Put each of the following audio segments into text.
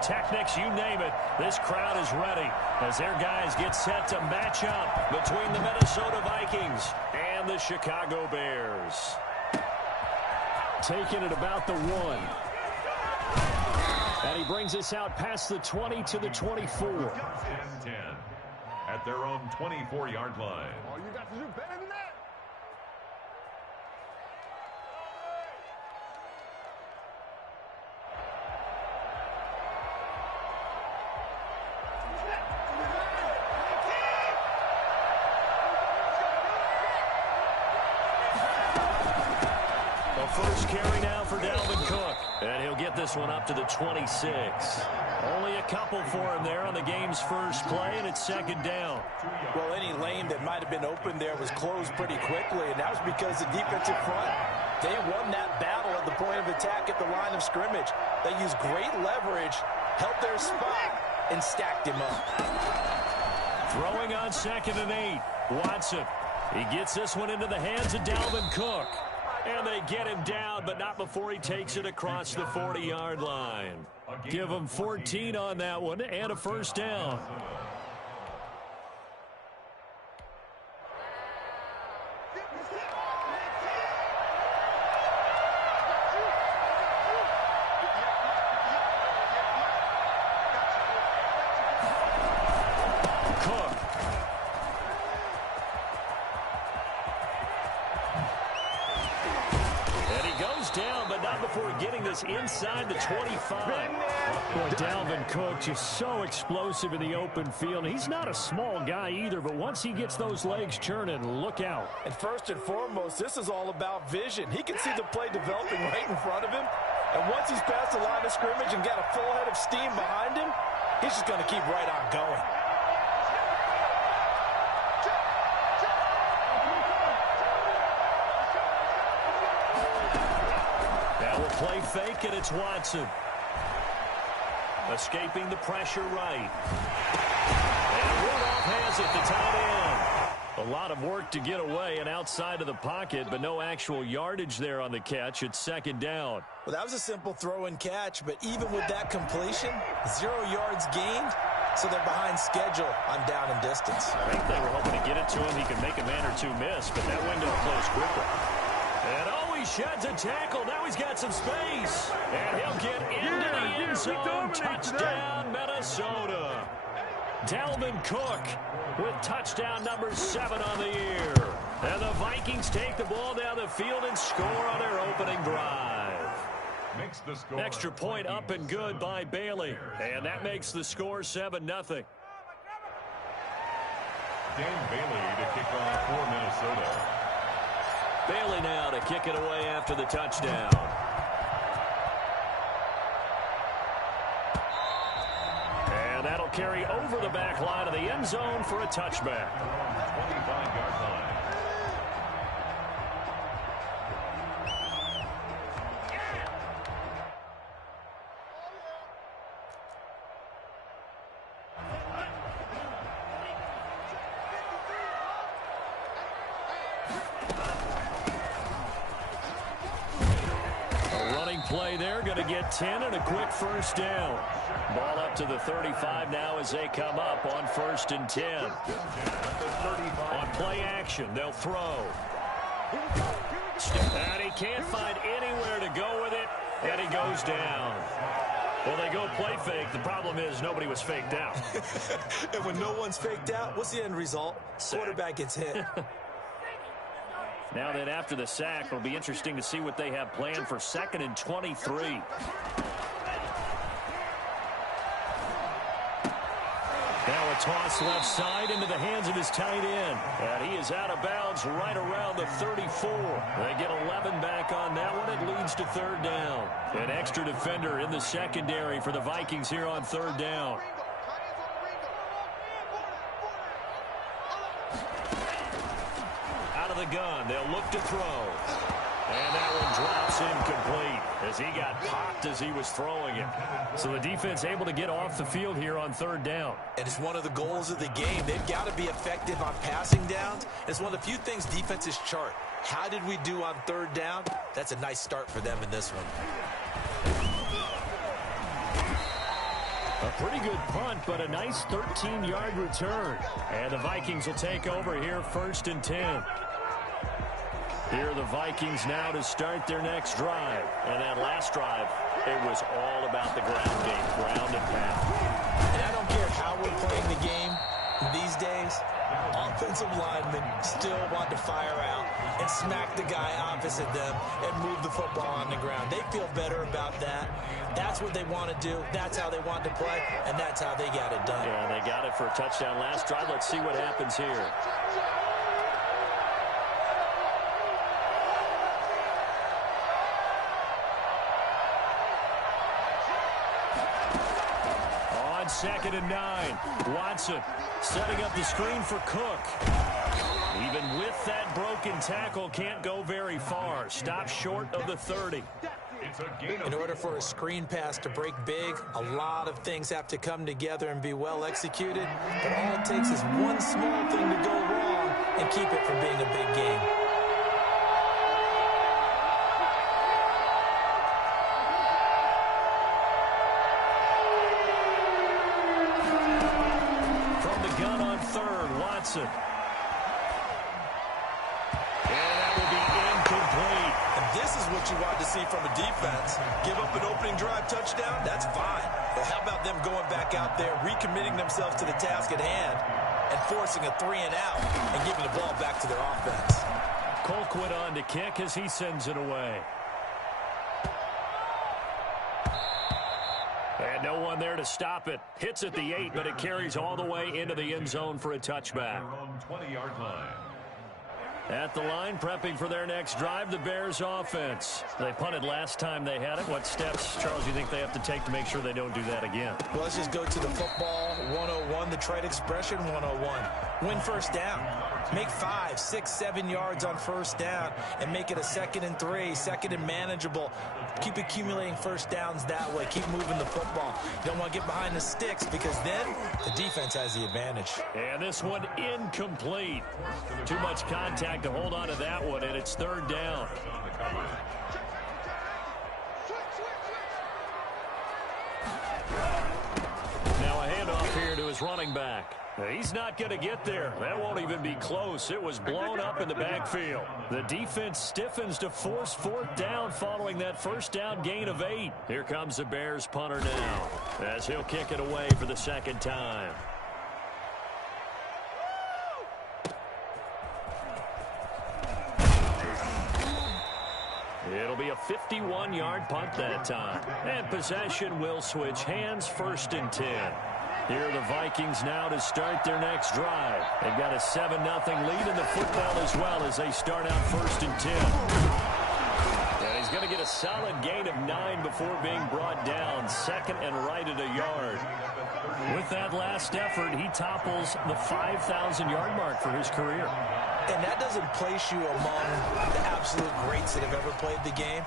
pyrotechnics, you name it. This crowd is ready as their guys get set to match up between the Minnesota Vikings and the Chicago Bears. Taking it about the 1. And he brings us out past the 20 to the 24. 10-10 at their own 24-yard line. All you got to do better than that. First carry now for Dalvin Cook. And he'll get this one up to the 26. Only a couple for him there on the game's first play, and it's second down. Well, any lane that might have been open there was closed pretty quickly, and that was because the defensive front, they won that battle at the point of attack at the line of scrimmage. They used great leverage, held their spot, and stacked him up. Throwing on 2nd and 8. Watson. He gets this one into the hands of Dalvin Cook. And they get him down, but not before he takes it across the 40-yard line. Give him 14 on that one and a first down. Inside the 25. Boy, Dalvin Cook just so explosive in the open field. He's not a small guy either, but once he gets those legs churning, look out. And first and foremost, this is all about vision. He can see the play developing right in front of him. And once he's past the line of scrimmage and got a full head of steam behind him, he's just going to keep right on going. Play fake, and it's Watson. Escaping the pressure right. And Rudolph has it, the tight end. A lot of work to get away and outside of the pocket, but no actual yardage there on the catch. It's second down. Well, that was a simple throw and catch, but even with that completion, 0 yards gained, so they're behind schedule on down and distance. I think they were hoping to get it to him. He could make a man or two miss, but that window closed quickly. And he sheds a tackle. Now he's got some space. And he'll get into the end zone. Touchdown, Minnesota. Dalvin Cook with touchdown number 7 on the year. And the Vikings take the ball down the field and score on their opening drive. Makes the score Extra point up and good by Bailey. And that makes the score 7-0. Dan Bailey to kick off for Minnesota. Bailey now to kick it away after the touchdown. And that'll carry over the back line of the end zone for a touchback. 25-yard line. Play there, going to get 10 and a quick first down. Ball up to the 35 now as they come up on 1st and 10. On play action, they'll throw. And he can't find anywhere to go with it, and he goes down. Well, they go play fake. The problem is nobody was faked out. And when no one's faked out, what's the end result? Quarterback gets hit. Now then, after the sack, it'll be interesting to see what they have planned for 2nd and 23. Now a toss left side into the hands of his tight end. And he is out of bounds right around the 34. They get 11 back on that one. It leads to 3rd down. An extra defender in the secondary for the Vikings here on 3rd down. Out of the gun, they'll look to throw. And that one drops incomplete as he got popped as he was throwing it. So the defense able to get off the field here on 3rd down. And it's one of the goals of the game. They've got to be effective on passing downs. It's one of the few things defenses chart. How did we do on 3rd down? That's a nice start for them in this one. A pretty good punt, but a nice 13-yard return. And the Vikings will take over here, 1st and 10. Here are the Vikings now to start their next drive. And that last drive, it was all about the ground game, ground and pound. And I don't care how we're playing the game these days, offensive linemen still want to fire out and smack the guy opposite them and move the football on the ground. They feel better about that. That's what they want to do. That's how they want to play, and that's how they got it done. Yeah, they got it for a touchdown last drive. Let's see what happens here. On 2nd and 9, Watson setting up the screen for Cook. Even with that broken tackle, can't go very far. Stop short of the 30. In order for a screen pass to break big, a lot of things have to come together and be well executed. But all it takes is one small thing to go wrong and keep it from being a big game. From the gun on 3rd, Watson. This is what you want to see from a defense. Give up an opening drive touchdown, that's fine. But how about them going back out there, recommitting themselves to the task at hand, and forcing a 3-and-out and giving the ball back to their offense. Colquitt on to kick as he sends it away. And no one there to stop it. Hits at the 8, but it carries all the way into the end zone for a touchback. 20-yard line. At the line, prepping for their next drive, the Bears offense. They punted last time they had it. What steps, Charles, do you think they have to take to make sure they don't do that again? Well, let's just go to the football 101, the trade expression 101. Win first down. Make 5, 6, 7 yards on first down and make it a 2nd and 3, 2nd and manageable. Keep accumulating first downs that way. Keep moving the football. You don't want to get behind the sticks because then the defense has the advantage. And this one incomplete. Too much contact to hold on to that one, and it's 3rd down. Now a handoff here to his running back. He's not going to get there. That won't even be close. It was blown up in the backfield. The defense stiffens to force 4th down following that first down gain of 8. Here comes the Bears punter now as he'll kick it away for the 2nd time. It'll be a 51-yard punt that time. And possession will switch hands, 1st and 10. Here are the Vikings now to start their next drive. They've got a 7-0 lead in the football as well as they start out 1st and 10. And he's going to get a solid gain of 9 before being brought down. 2nd and right at a yard. With that last effort, he topples the 5,000-yard mark for his career. And that doesn't place you among the absolute greats that have ever played the game.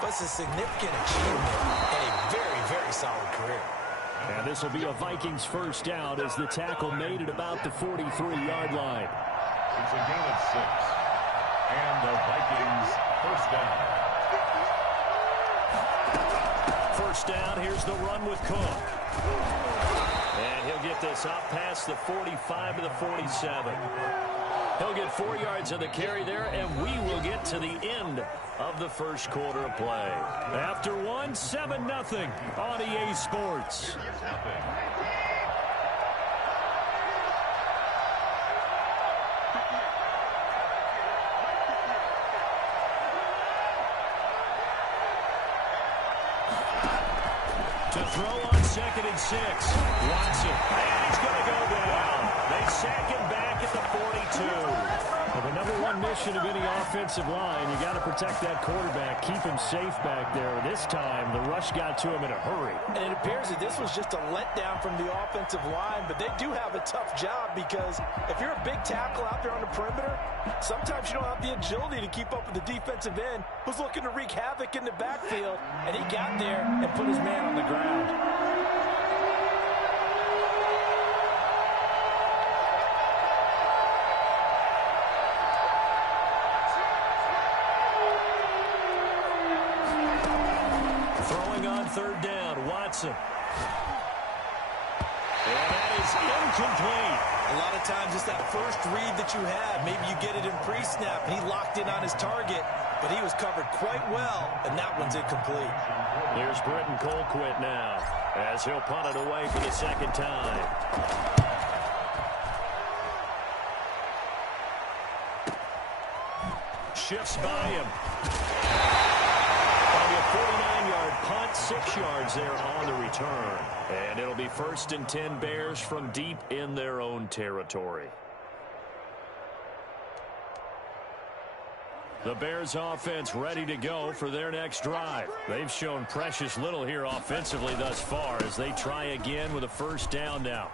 But it's a significant achievement and a very, very solid career. And this will be a Vikings first down as the tackle made at about the 43-yard line. It's a gain of 6. And the Vikings first down. First down, here's the run with Cook. And he'll get this up past the 45 to the 47. He'll get 4 yards of the carry there, and we will get to the end of the first quarter of play. After 7-0 on EA Sports. To throw on 2nd and 6. Watson. And he's going to go down. They sack him back at the 42. Well, the number one mission of any offensive line, you got to protect that quarterback, keep him safe back there. This time, the rush got to him in a hurry. And it appears that this was just a letdown from the offensive line, but they do have a tough job because if you're a big tackle out there on the perimeter, sometimes you don't have the agility to keep up with the defensive end who's looking to wreak havoc in the backfield, and he got there and put his man on the ground. incomplete. A lot of times it's that first read that you have. Maybe you get it in pre-snap. He locked in on his target, but he was covered quite well, and that one's incomplete. Here's Britton Colquitt now, as he'll punt it away for the second time. Shifts by him. That'll be a 49-yard punt, 6 yards there on the return. And it'll be 1st and 10 Bears from deep in their own territory. The Bears offense ready to go for their next drive. They've shown precious little here offensively thus far as they try again with a first down now.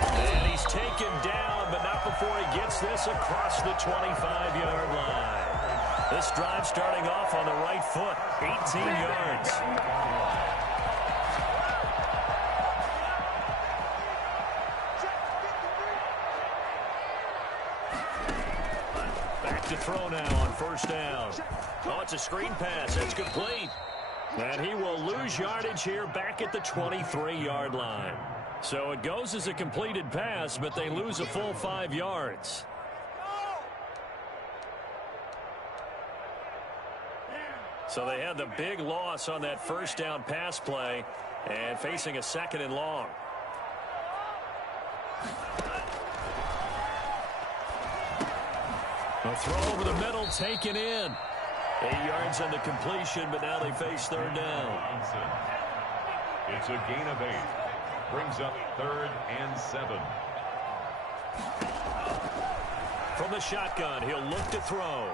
And he's taken down, but not before he gets this across the 25-yard line. This drive starting off on the right foot, 18 yards. Back to throw now on first down. Oh, it's a screen pass. That's complete. And he will lose yardage here back at the 23-yard line. So it goes as a completed pass, but they lose a full 5 yards. So they had the big loss on that first down pass play and facing a 2nd and long. A throw over the middle taken in. 8 yards on the completion, but now they face 3rd down. It's a gain of 8. Brings up 3rd and 7. From the shotgun, he'll look to throw.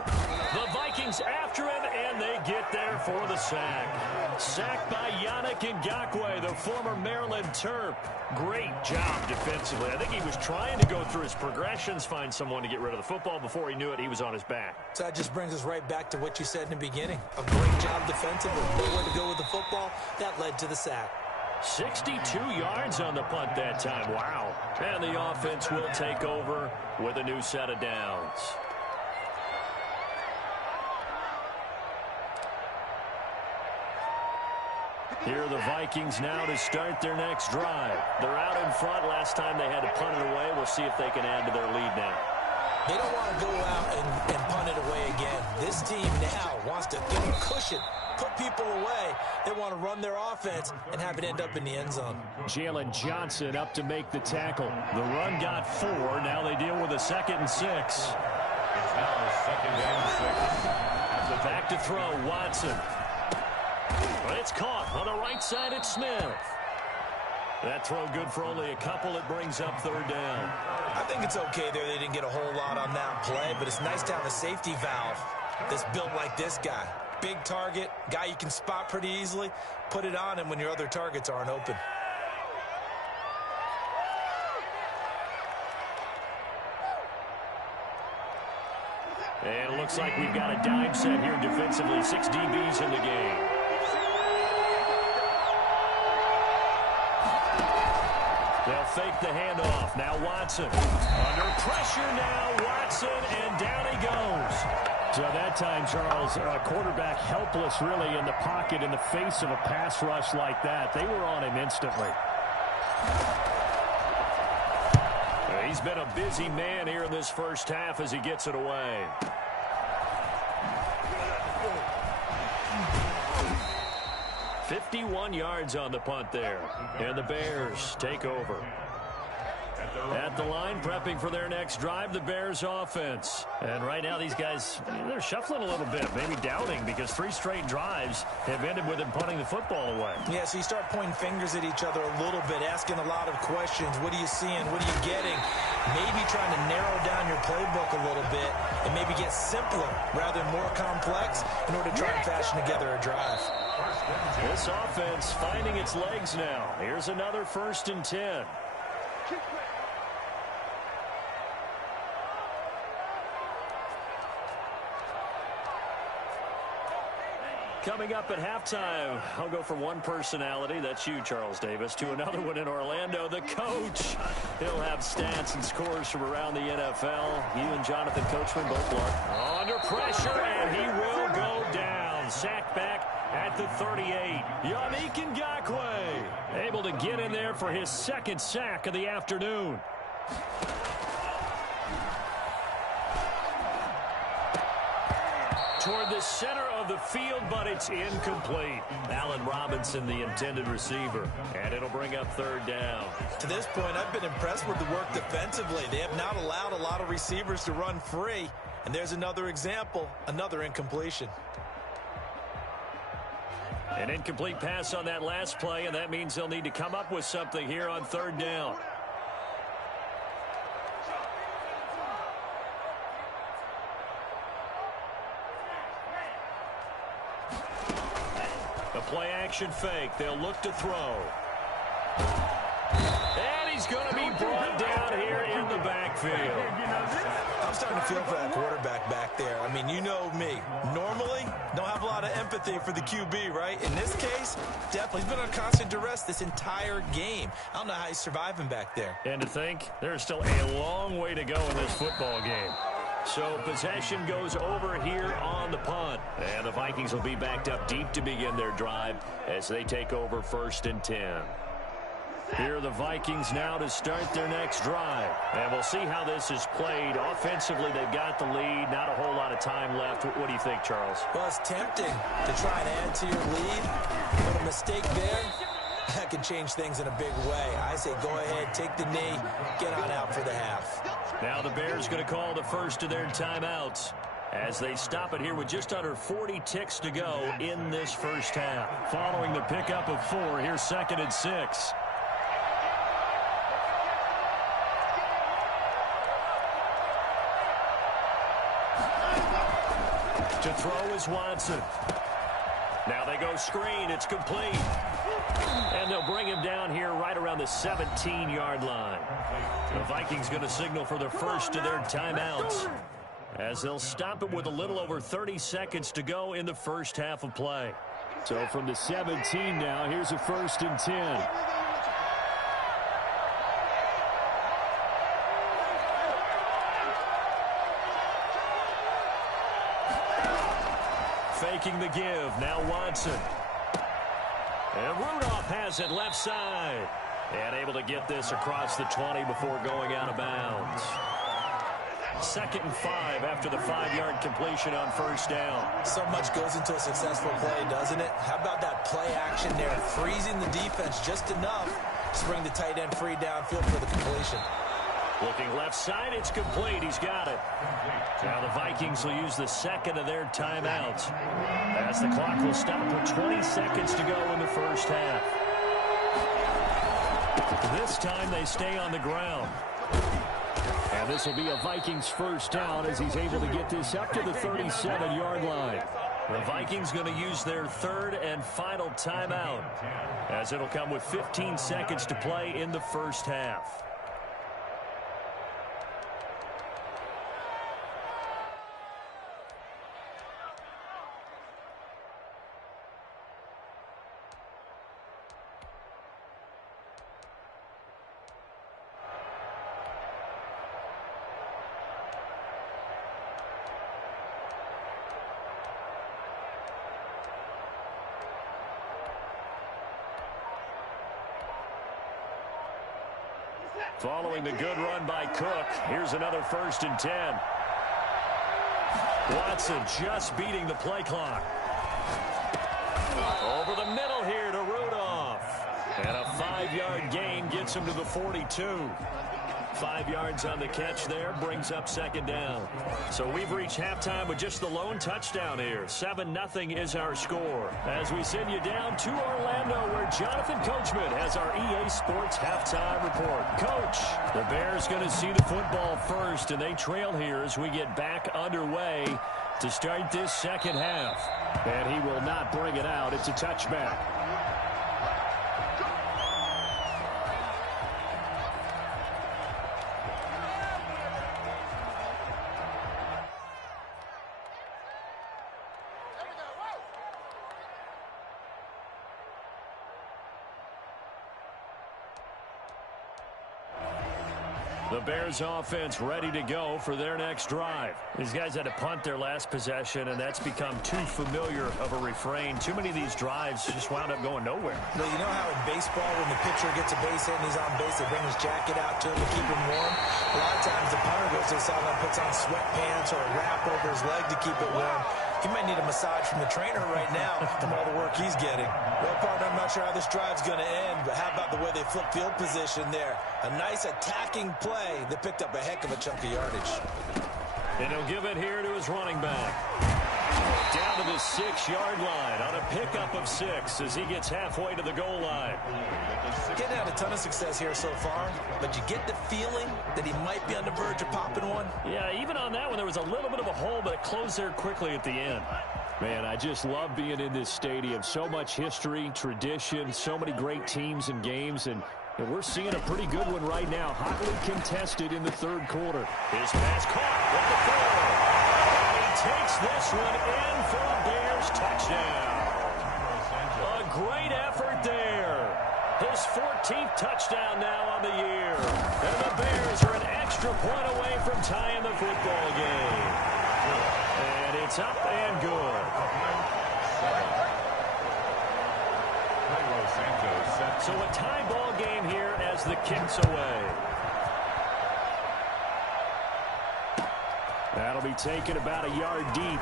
The Vikings after him, and they get there for the sack. Sacked by Yannick Ngakoue, the former Maryland Terp. Great job defensively. I think he was trying to go through his progressions, find someone to get rid of the football. Before he knew it, he was on his back. So that just brings us right back to what you said in the beginning. A great job defensively. Nowhere to go with the football. That led to the sack. 62 yards on the punt that time. Wow. And the offense will take over with a new set of downs. Here are the Vikings now to start their next drive. They're out in front. Last time they had to punt it away. We'll see if they can add to their lead now. They don't want to go out and punt it away again. This team now wants to give a cushion, put people away. They want to run their offense and have it end up in the end zone. Jalen Johnson up to make the tackle. The run got 4. Now they deal with a 2nd and 6. It's now 2nd and 6. Back to throw, Watson. It's caught on the right side at Smith. That throw good for only a couple. It brings up 3rd down. I think it's okay there. They didn't get a whole lot on that play, but it's nice to have a safety valve that's built like this guy. Big target, guy you can spot pretty easily. Put it on him when your other targets aren't open. And it looks like we've got a dime set here defensively. 6 DBs in the game. They'll fake the handoff. Now Watson. Under pressure now, Watson, and down he goes. So that time, Charles, a quarterback helpless really in the pocket in the face of a pass rush like that. They were on him instantly. He's been a busy man here in this first half as he gets it away. $51 yards on the punt there. And the Bears take over. At the line, prepping for their next drive, the Bears offense. And right now, these guys, they're shuffling a little bit, maybe doubting, because 3 straight drives have ended with them punting the football away. Yeah, so you start pointing fingers at each other a little bit, asking a lot of questions. What are you seeing? What are you getting? Maybe trying to narrow down your playbook a little bit and maybe get simpler rather than more complex in order to try and fashion together a drive. This offense finding its legs now. Here's another 1st and 10. Coming up at halftime, I'll go from one personality, that's you, Charles Davis, to another one in Orlando, the coach. He'll have stats and scores from around the NFL. You and Jonathan Coachman both are under pressure, and he will go down. Sacked back at the 38. Yannick Ngakoue. Able to get in there for his second sack of the afternoon. Toward the center of the field, but it's incomplete. Allen Robinson, the intended receiver, and it'll bring up third down. To this point, I've been impressed with the work defensively. They have not allowed a lot of receivers to run free, and there's another example, another incompletion. An incomplete pass on that last play, and that means they'll need to come up with something here on third down. A play-action fake. They'll look to throw. And he's going to be brought down here in the backfield. I'm starting to feel for that quarterback back there. I mean, you know me. Normally, don't have a lot of empathy for the QB, right? In this case, definitely. He's been on constant duress this entire game. I don't know how he's surviving back there. And to think, there's still a long way to go in this football game. So possession goes over here on the punt. And the Vikings will be backed up deep to begin their drive as they take over 1st and 10. Here are the Vikings now to start their next drive. And we'll see how this is played. Offensively, they've got the lead. Not a whole lot of time left. What do you think, Charles? Well, it's tempting to try and add to your lead. But a mistake there, that can change things in a big way. I say go ahead, take the knee, get on out for the half. Now the Bears going to call the first of their timeouts as they stop it here with just under 40 ticks to go in this first half. Following the pickup of 4, here's 2nd and 6. To throw is Watson. Now they go screen. It's complete. And they'll bring him down here right around the 17-yard line. The Vikings going to signal for the first of their timeouts as they'll stop it with a little over 30 seconds to go in the first half of play. So from the 17 now, here's a 1st and 10. Faking the give. Now Watson. And Rudolph has it left side. And able to get this across the 20 before going out of bounds. 2nd and 5 after the 5-yard completion on 1st down. So much goes into a successful play, doesn't it? How about that play action there? Freezing the defense just enough to bring the tight end free downfield for the completion. Looking left side, it's complete. He's got it. Now the Vikings will use the 2nd of their timeouts as the clock will stop with 20 seconds to go in the first half. This time they stay on the ground. And this will be a Vikings first down as he's able to get this up to the 37-yard line. The Vikings going to use their 3rd and final timeout as it'll come with 15 seconds to play in the first half. Following the good run by Cook, here's another 1st and 10. Watson just beating the play clock. Over the middle here to Rudolph. And a 5-yard gain gets him to the 42. 5 yards on the catch there, brings up 2nd down. So we've reached halftime with just the lone touchdown here. 7-0 is our score. As we send you down to Orlando, where Jonathan Coachman has our EA Sports halftime report. Coach, the Bears going to see the football first, and they trail here as we get back underway to start this second half. And he will not bring it out. It's a touchback. The Bears offense ready to go for their next drive. These guys had to punt their last possession, and that's become too familiar of a refrain. Too many of these drives just wound up going nowhere. Well, you know how in baseball, when the pitcher gets a base hit and he's on base, they bring his jacket out to him to keep him warm? A lot of times the punter goes to the sideline, puts on sweatpants or a wrap over his leg to keep it warm. He might need a massage from the trainer right now from all the work he's getting. Well, partner, I'm not sure how this drive's going to end, but how about the way they flip field position there? A nice attacking play that picked up a heck of a chunk of yardage. And he'll give it here to his running back. Down to the 6-yard line on a pickup of 6 as he gets halfway to the goal line. Getting out a ton of success here so far, but you get the feeling that he might be on the verge of popping one. Yeah, even on that one, there was a little bit of a hole, but it closed there quickly at the end. Man, I just love being in this stadium. So much history, tradition, so many great teams and games, and we're seeing a pretty good one right now. Hotly contested in the third quarter. His pass caught with the throw. And he takes this one in for a Bears touchdown. A great effort there. His 14th touchdown now on the year. And the Bears are an extra point away from tying the football game. And it's up and good. So a tie ball game here as the kick's away. That'll be taken about a yard deep.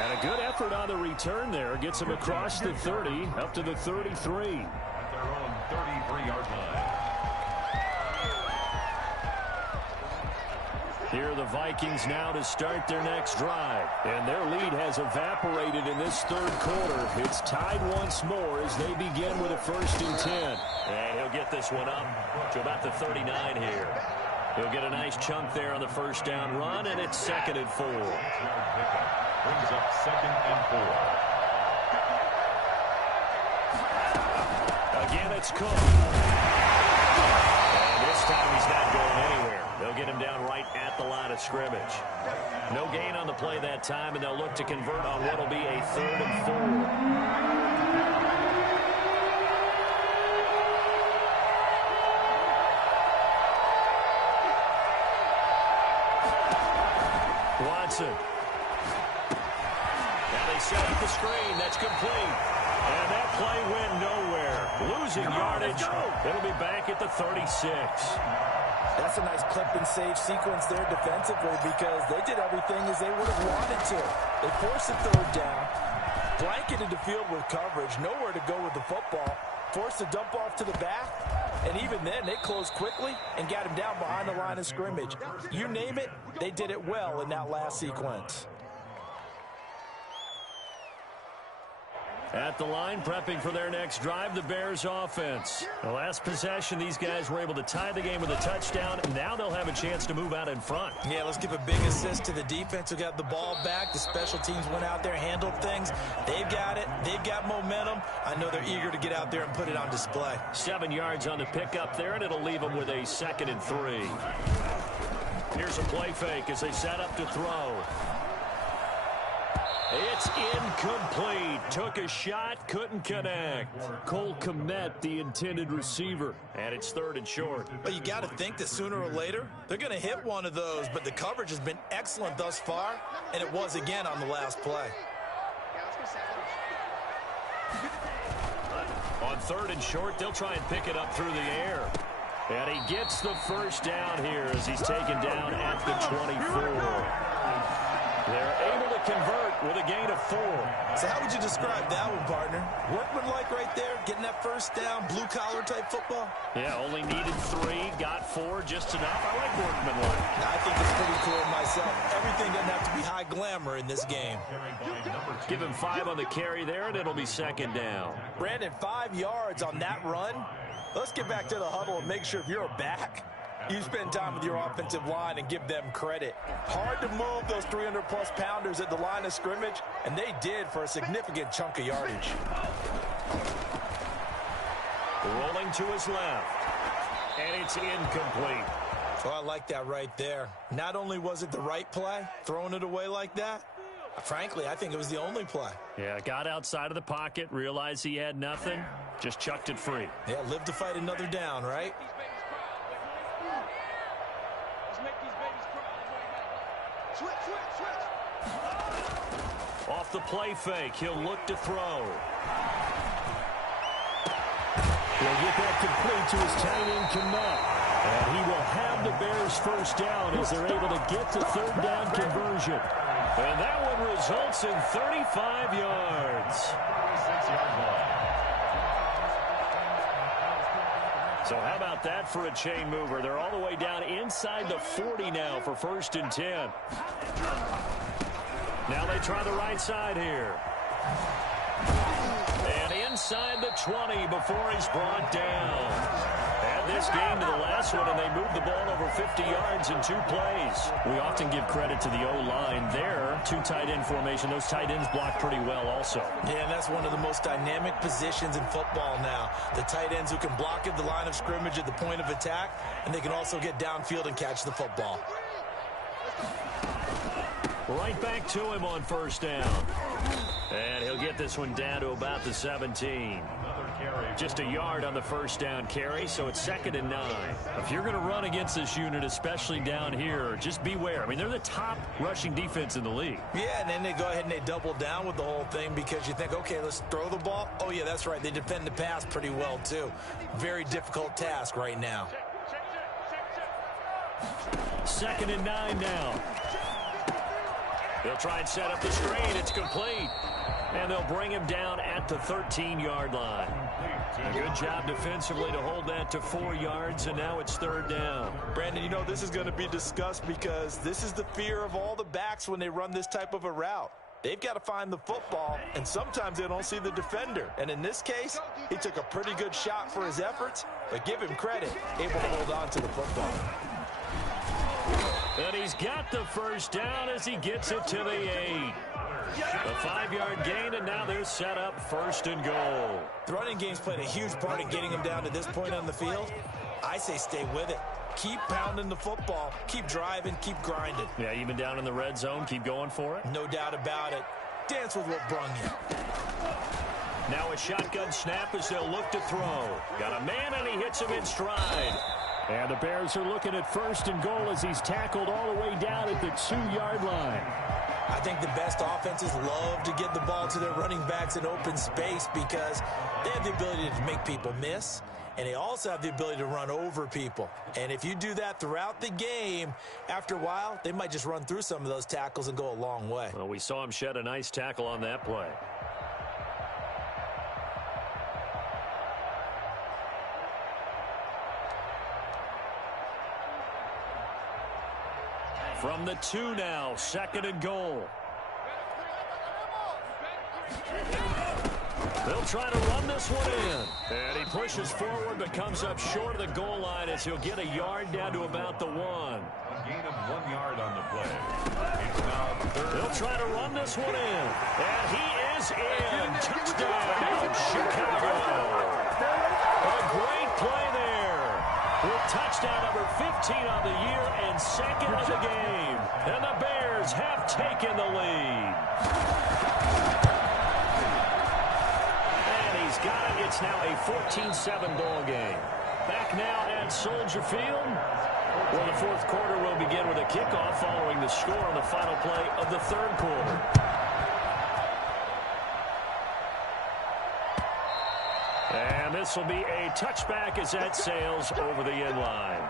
And a good effort on the return there. Gets him across the 30, up to the 33. At their own 33-yard line. Here are the Vikings now to start their next drive. And their lead has evaporated in this third quarter. It's tied once more as they begin with a 1st and 10. And he'll get this one up to about the 39 here. He'll get a nice chunk there on the first down run, and it's 2nd and 4. Brings up 2nd and 4. Again, it's Cook. And this time he's not going anywhere. They'll get him down right at the line of scrimmage. No gain on the play that time, and they'll look to convert on what will be a 3rd and 4. Watson. Now they set up the screen. That's complete. And that play went nowhere. Losing yardage. It'll be back at the 36. That's a nice clip and save sequence there defensively because they did everything as they would have wanted to. They forced the 3rd down, blanketed the field with coverage, nowhere to go with the football, forced the dump off to the back, and even then they closed quickly and got him down behind the line of scrimmage. You name it, they did it well in that last sequence. At the line, prepping for their next drive, the Bears offense. The last possession, these guys were able to tie the game with a touchdown. Now they'll have a chance to move out in front. Yeah, let's give a big assist to the defense who got the ball back. The special teams went out there, handled things. They've got it. They've got momentum. I know they're eager to get out there and put it on display. 7 yards on the pickup there, and it'll leave them with a 2nd and 3. Here's a play fake as they set up to throw. It's incomplete. Took a shot, couldn't connect. Cole Kmet, the intended receiver. And it's 3rd and short. But you got to think that sooner or later, they're going to hit one of those. But the coverage has been excellent thus far, and it was again on the last play. On 3rd and short, they'll try and pick it up through the air. And he gets the first down here as he's taken down at the 24. They're able to convert with a gain of 4. So how would you describe that one, partner? Workmanlike right there, getting that first down, blue-collar type football? Yeah, only needed 3, got 4, just enough. I like workmanlike. I think it's pretty cool myself. Everything doesn't have to be high glamour in this game. Give him 5 on the carry there, and it'll be 2nd down. Brandon, 5 yards on that run. Let's get back to the huddle and make sure if you're back, you spend time with your offensive line and give them credit. Hard to move those 300-plus pounders at the line of scrimmage, and they did for a significant chunk of yardage. Rolling to his left, and it's incomplete. Oh, I like that right there. Not only was it the right play, throwing it away like that, Frankly, I think it was the only play. Yeah, got outside of the pocket, realized he had nothing, just chucked it free. Yeah, live to fight another down, right? Off the play fake, he'll look to throw. He'll get that complete to his tight end, Kmet. And he will have the Bears first down as they're able to get to third down conversion. And that one results in 35 yards. 6-yard line. So how about that for a chain mover? They're all the way down inside the 40 now for 1st and 10. Now they try the right side here. And inside the 20 before he's brought down. Add this game to the last one, and they moved the ball over 50 yards in 2 plays. We often give credit to the O-line there. 2 tight end formation. Those tight ends block pretty well also. Yeah, and that's one of the most dynamic positions in football now. The tight ends who can block at the line of scrimmage at the point of attack, and they can also get downfield and catch the football. Right back to him on 1st down. And he'll get this one down to about the 17. Just a yard on the 1st down carry, so it's 2nd and 9. If you're going to run against this unit, especially down here, just beware. I mean, they're the top rushing defense in the league. Yeah, and then they go ahead and they double down with the whole thing because you think, okay, let's throw the ball. Oh, yeah, that's right. They defend the pass pretty well, too. Very difficult task right now. 2nd and 9 now. They'll try and set up the screen. It's complete. And they'll bring him down at the 13-yard line. A good job defensively to hold that to 4 yards, and now it's 3rd down. Brandon, you know, this is going to be discussed because this is the fear of all the backs when they run this type of a route. They've got to find the football, and sometimes they don't see the defender. And in this case, he took a pretty good shot for his efforts, but give him credit, able to hold on to the football. And he's got the 1st down as he gets it to the 8. A 5-yard gain, and now they're set up 1st and goal. The running game's played a huge part in getting them down to this point on the field. I say stay with it. Keep pounding the football. Keep driving. Keep grinding. Yeah, even down in the red zone, keep going for it. No doubt about it. Dance with what brung you. Now a shotgun snap as they'll look to throw. Got a man, and he hits him in stride. And the Bears are looking at 1st and goal as he's tackled all the way down at the 2-yard line. I think the best offenses love to get the ball to their running backs in open space because they have the ability to make people miss, and they also have the ability to run over people. And if you do that throughout the game, after a while, they might just run through some of those tackles and go a long way. Well, we saw him shed a nice tackle on that play. From the 2 now, 2nd and goal. They'll try to run this one in. And he pushes forward but comes up short of the goal line as he'll get a yard down to about the 1. A gain of 1 yard on the play. It's now 3rd. They'll try to run this one in. And he is in. Touchdown, Chicago. A great play there. With touchdown number 15 on the year and 2nd of the game. And the Bears have taken the lead. And he's got it. It's now a 14-7 ball game. Back now at Soldier Field, where the 4th quarter will begin with a kickoff following the score on the final play of the 3rd quarter. And this will be a touchback as that sails over the end line.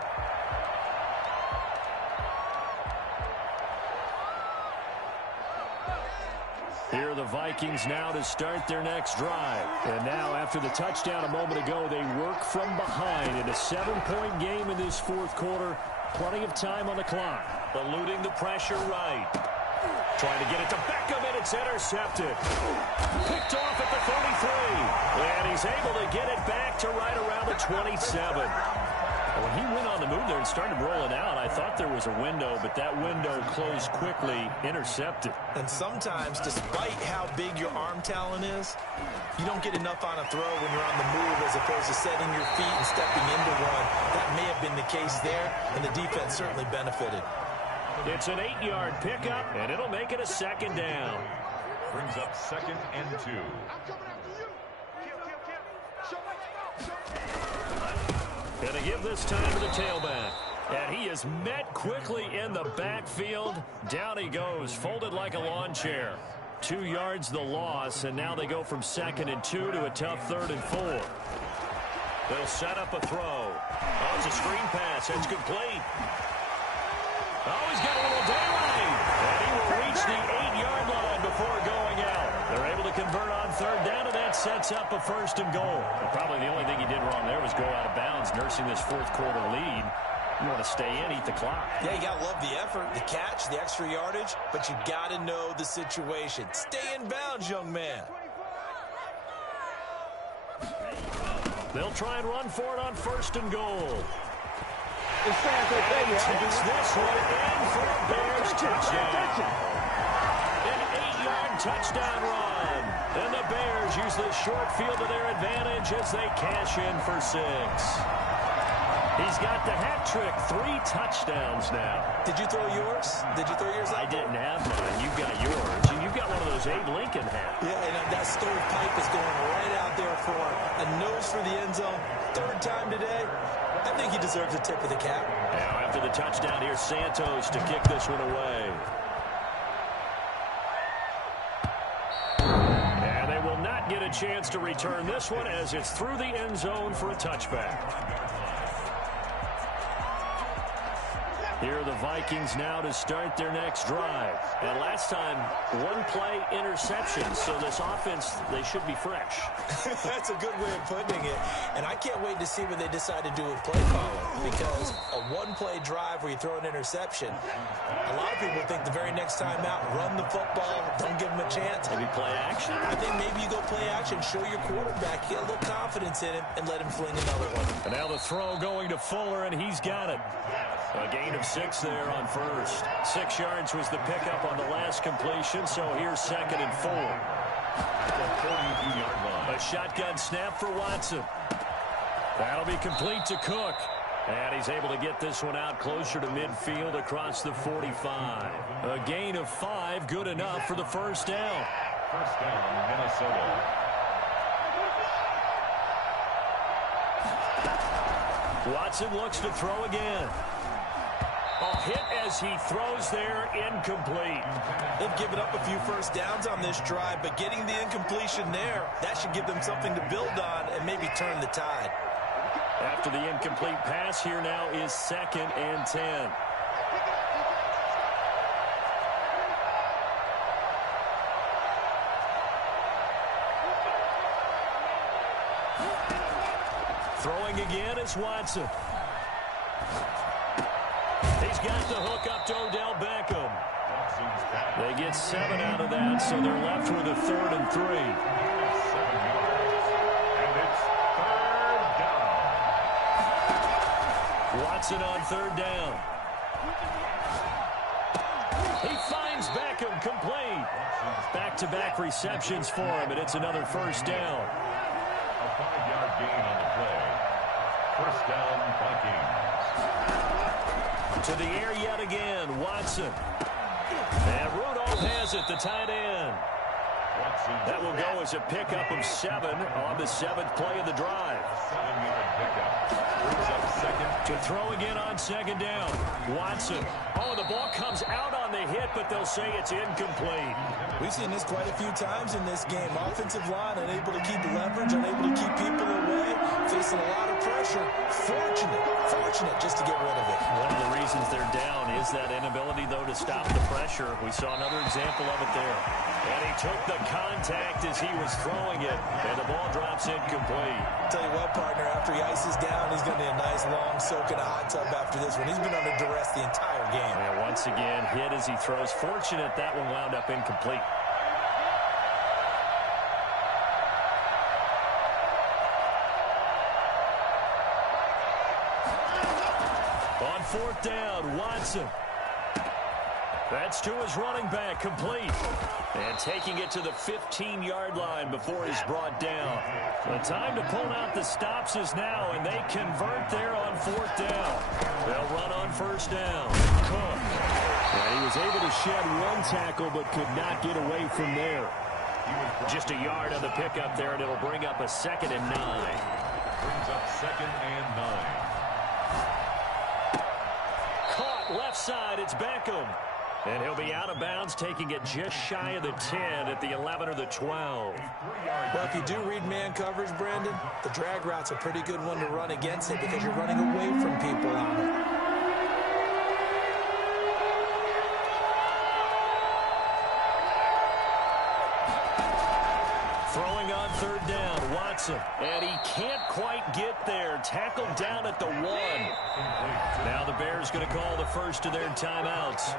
Here are the Vikings now to start their next drive. And now after the touchdown a moment ago, they work from behind in a 7-point game in this 4th quarter. Plenty of time on the clock. Eluding the pressure right. Trying to get it to Beckham, and it's intercepted. Picked off at the 33. And he's able to get it back to right around the 27. When he went on the move there and started rolling out, I thought there was a window, but that window closed quickly, intercepted. And sometimes, despite how big your arm talent is, you don't get enough on a throw when you're on the move as opposed to setting your feet and stepping into one. That may have been the case there, and the defense certainly benefited. It's an 8-yard pickup, and it'll make it a second down. Brings up 2nd and 2. Going to give this time to the tailback. And he is met quickly in the backfield. Down he goes, folded like a lawn chair. 2 yards the loss, and now they go from 2nd and 2 to a tough 3rd and 4. They'll set up a throw. Oh, it's a screen pass. It's complete. Oh, he's got a little daylight. And he will reach the 8-yard line before going out. They're able to convert on 3rd down, and that sets up a 1st and goal. And probably the only thing he did wrong there was go out of bounds, nursing this 4th quarter lead. You want to stay in, eat the clock. Yeah, you got to love the effort, the catch, the extra yardage, but you got to know the situation. Stay in bounds, young man. They'll try and run for it on 1st and goal. It's takes this one in for a Bears touchdown. An 8-yard touchdown run. And the Bears use the short field to their advantage as they cash in for 6. He's got the hat trick, 3 touchdowns now. Did you throw yours? Did you throw yours? I didn't have mine. You got yours. And you've got one of those Abe Lincoln hats. Yeah, and that stovepipe is going right out there for a nose for the end zone. 3rd time today. I think he deserves a tip of the cap. Now, after the touchdown, here's Santos to kick this one away. And they will not get a chance to return this one as it's through the end zone for a touchback. Here are the Vikings now to start their next drive. And last time, 1-play interception. So this offense, they should be fresh. That's a good way of putting it. And I can't wait to see what they decide to do with play calling. Because a 1-play drive where you throw an interception, a lot of people think the very next time out, run the football, don't give them a chance. Maybe play action. I think maybe you go play action, show your quarterback, get a little confidence in him, and let him fling another one. And now the throw going to Fuller, and he's got it. A gain of 6 there on 1st. 6 yards was the pickup on the last completion, so here's 2nd and 4. A shotgun snap for Watson. That'll be complete to Cook. And he's able to get this one out closer to midfield across the 45. A gain of 5, good enough for the 1st down. 1st down, Minnesota. Watson looks to throw again. A hit as he throws there, incomplete. They've given up a few 1st downs on this drive, but getting the incompletion there, that should give them something to build on and maybe turn the tide. After the incomplete pass, here now is 2nd and 10. Throwing again is Watson. He's got the hook up to Odell Beckham. They get 7 out of that, so they're left with a 3rd and 3. 7 yards. And it's 3rd down. Watson on 3rd down. He finds Beckham complete. Back-to-back receptions for him, and it's another 1st down. A 5-yard gain on the play. 1st down, Vikings. To the air yet again, Watson. And Rudolph has it, the tight end. That will go as a pickup of 7 on the 7th play of the drive. 7-yard pickup. Brings up 2nd. To throw again on 2nd down. Watson. Oh, the ball comes out on the hit, but they'll say it's incomplete. We've seen this quite a few times in this game. Offensive line unable to keep leverage, unable to keep people away, facing a lot of pressure. Fortunate just to get rid of it. One of the reasons they're down is that inability, though, to stop the pressure. We saw another example of it there. And he took the contact as he was throwing it, and the ball drops incomplete. Tell you what, partner, after he ices down, he's going to need a nice long soak in a hot tub after this one. He's been under duress the entire game. And once again, hit as he throws. Fortunate that one wound up incomplete. On 4th down, Watson. That's to his running back, complete. And taking it to the 15-yard line before he's brought down. The time to pull out the stops is now, and they convert there on 4th down. They'll run on 1st down. Cook. And he was able to shed one tackle but could not get away from there. Just a yard on the pickup there, and it'll bring up a 2nd and 9. Brings up 2nd and 9. Caught left side. It's Beckham. And he'll be out of bounds, taking it just shy of the 10 at the 11 or the 12. Well, if you do read man coverage, Brandon, the drag route's a pretty good one to run against it because you're running away from people on it. Throwing on 3rd down, Watson. And he can't quite get there. Tackled down at the 1. Now the Bears going to call the first of their timeouts.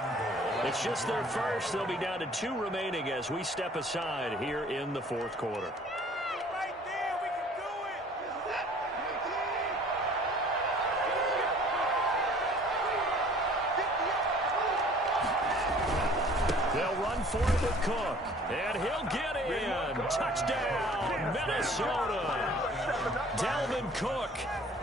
It's just their first. They'll be down to 2 remaining as we step aside here in the 4th quarter. They'll run for it with Cook. And he'll get in. Touchdown, Minnesota. Dalvin Cook,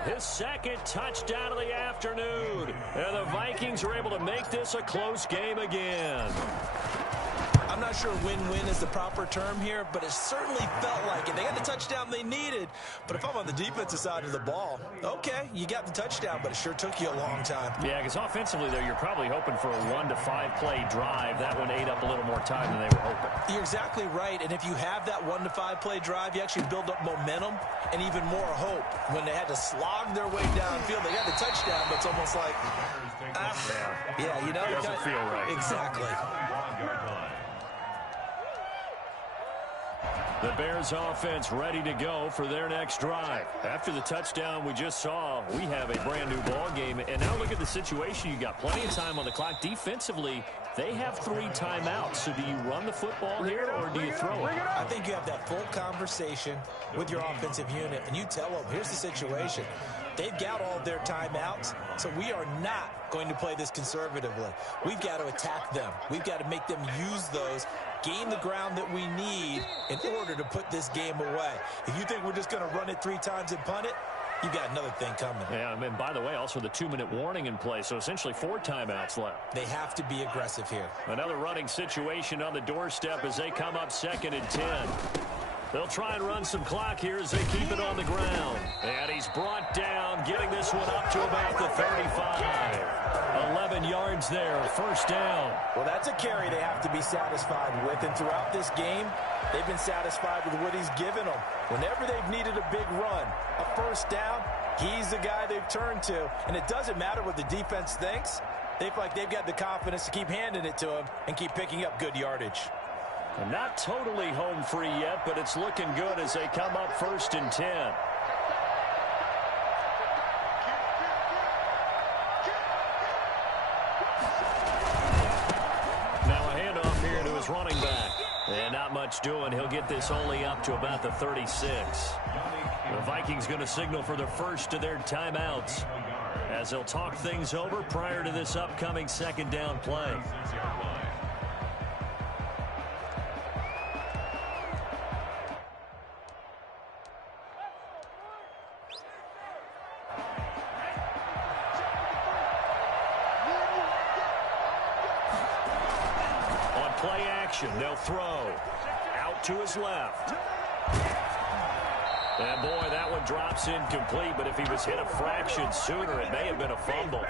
his 2nd touchdown of the afternoon. And the Vikings are able to make this a close game again. I'm not sure win-win is the proper term here, but it certainly felt like it. They got the touchdown they needed, but if I'm on the defensive side of the ball, okay, you got the touchdown, but it sure took you a long time. Yeah, because offensively, though, you're probably hoping for a 1 to 5 play drive. That one ate up a little more time than they were hoping. You're exactly right, and if you have that 1 to 5 play drive, you actually build up momentum and even more hope. When they had to slog their way downfield, they got the touchdown, but it's almost like, yeah, you know, it doesn't feel right. Exactly. The Bears offense ready to go for their next drive. After the touchdown we just saw, we have a brand new ball game. And now look at the situation. You got plenty of time on the clock. Defensively, they have 3 timeouts. So do you run the football here or do you throw it? I think you have that full conversation with your offensive unit, and you tell them, here's the situation. They've got all of their timeouts, so we are not going to play this conservatively. We've got to attack them. We've got to make them use those, gain the ground that we need in order to put this game away. If you think we're just going to run it 3 times and punt it, you've got another thing coming. Yeah, and by the way, also the 2-minute warning in play, so essentially 4 timeouts left. They have to be aggressive here. Another running situation on the doorstep as they come up 2nd and 10. They'll try and run some clock here as they keep it on the ground. And he's brought down, getting this one up to about the 35. 11 yards there, 1st down. Well, that's a carry they have to be satisfied with. And throughout this game, they've been satisfied with what he's given them. Whenever they've needed a big run, a 1st down, he's the guy they've turned to. And it doesn't matter what the defense thinks. They feel like they've got the confidence to keep handing it to him and keep picking up good yardage. Not totally home free yet, but it's looking good as they come up 1st and 10. Now a handoff here to his running back. And not much doing. He'll get this only up to about the 36. The Vikings going to signal for the first of their timeouts as they'll talk things over prior to this upcoming 2nd down play. Play action, they'll throw. Out to his left. And boy, that one drops incomplete, but if he was hit a fraction sooner, it may have been a fumble.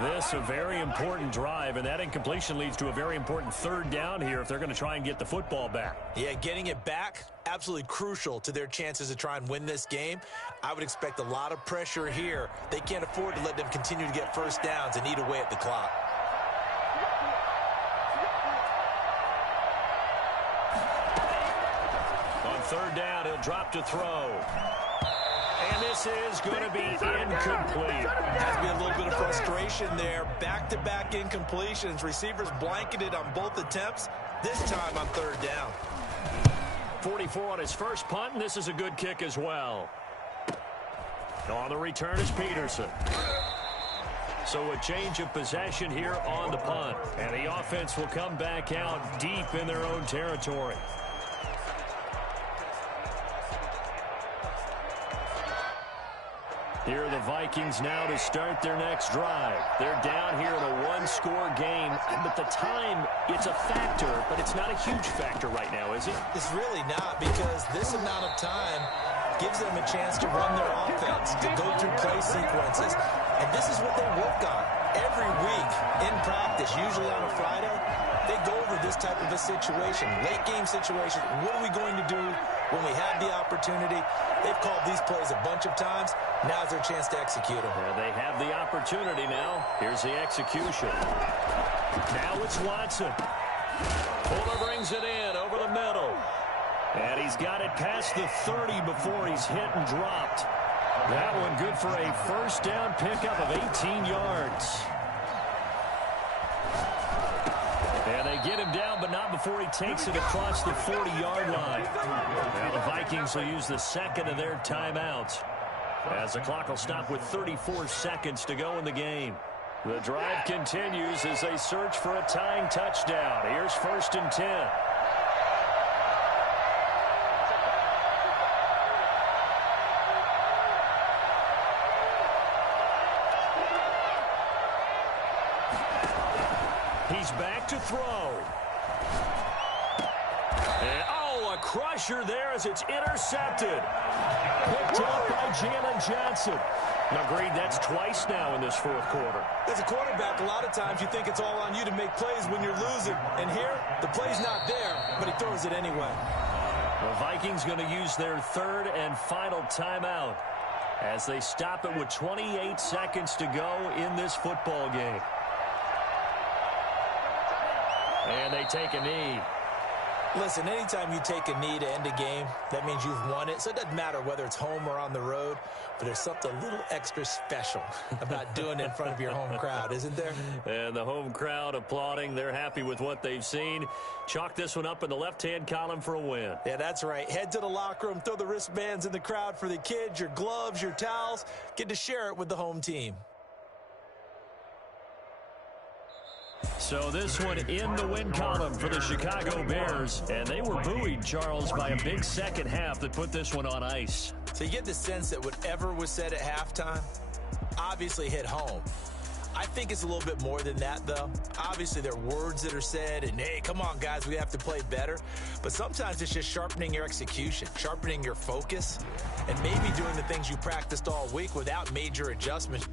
This a very important drive, and that incompletion leads to a very important 3rd down here if they're going to try and get the football back. Yeah, getting it back, absolutely crucial to their chances to try and win this game. I would expect a lot of pressure here. They can't afford to let them continue to get 1st downs and eat away at the clock. On 3rd down, he'll drop to throw. And this is going to be incomplete. Has to be a little bit of frustration there. Back-to-back incompletions. Receivers blanketed on both attempts, this time on 3rd down. 44 on his first punt, and this is a good kick as well. On the return is Peterson. So a change of possession here on the punt. And the offense will come back out deep in their own territory. Here are the Vikings now to start their next drive. They're down here in a one-score game, but the time, it's a factor, but it's not a huge factor right now, is it? It's really not, because this amount of time gives them a chance to run their offense, to go through play sequences. And this is what they work on every week in practice, usually on a Friday. They go over this type of a situation, late game situation. What are we going to do when we have the opportunity? They've called these plays a bunch of times. Now's their chance to execute them. Yeah, they have the opportunity now. Here's the execution. Now it's Watson. Fuller brings it in over the middle. And he's got it past the 30 before he's hit and dropped. That one good for a first down pickup of 18 yards. And they get him down, but not before he takes it across the 40-yard line. Now the Vikings will use the second of their timeouts, as the clock will stop with 34 seconds to go in the game. The drive continues as they search for a tying touchdown. Here's 1st and 10. He's back to throw. And, oh, a crusher there as it's intercepted. Picked up by Jalen Johnson. Now, Green, that's twice now in this fourth quarter. As a quarterback, a lot of times you think it's all on you to make plays when you're losing. And here, the play's not there, but he throws it anyway. The Vikings going to use their third and final timeout as they stop it with 28 seconds to go in this football game. And they take a knee. Listen, anytime you take a knee to end a game, that means you've won it. So it doesn't matter whether it's home or on the road, but there's something a little extra special about doing it in front of your home crowd, isn't there? And the home crowd applauding. They're happy with what they've seen. Chalk this one up in the left-hand column for a win. Yeah, that's right. Head to the locker room, throw the wristbands in the crowd for the kids, your gloves, your towels. Get to share it with the home team. So this one in the win column for the Chicago Bears. And they were buoyed, Charles, by a big second half that put this one on ice. So you get the sense that whatever was said at halftime obviously hit home. I think it's a little bit more than that, though. Obviously, there are words that are said, and, hey, come on, guys, we have to play better. But sometimes it's just sharpening your execution, sharpening your focus, and maybe doing the things you practiced all week without major adjustments.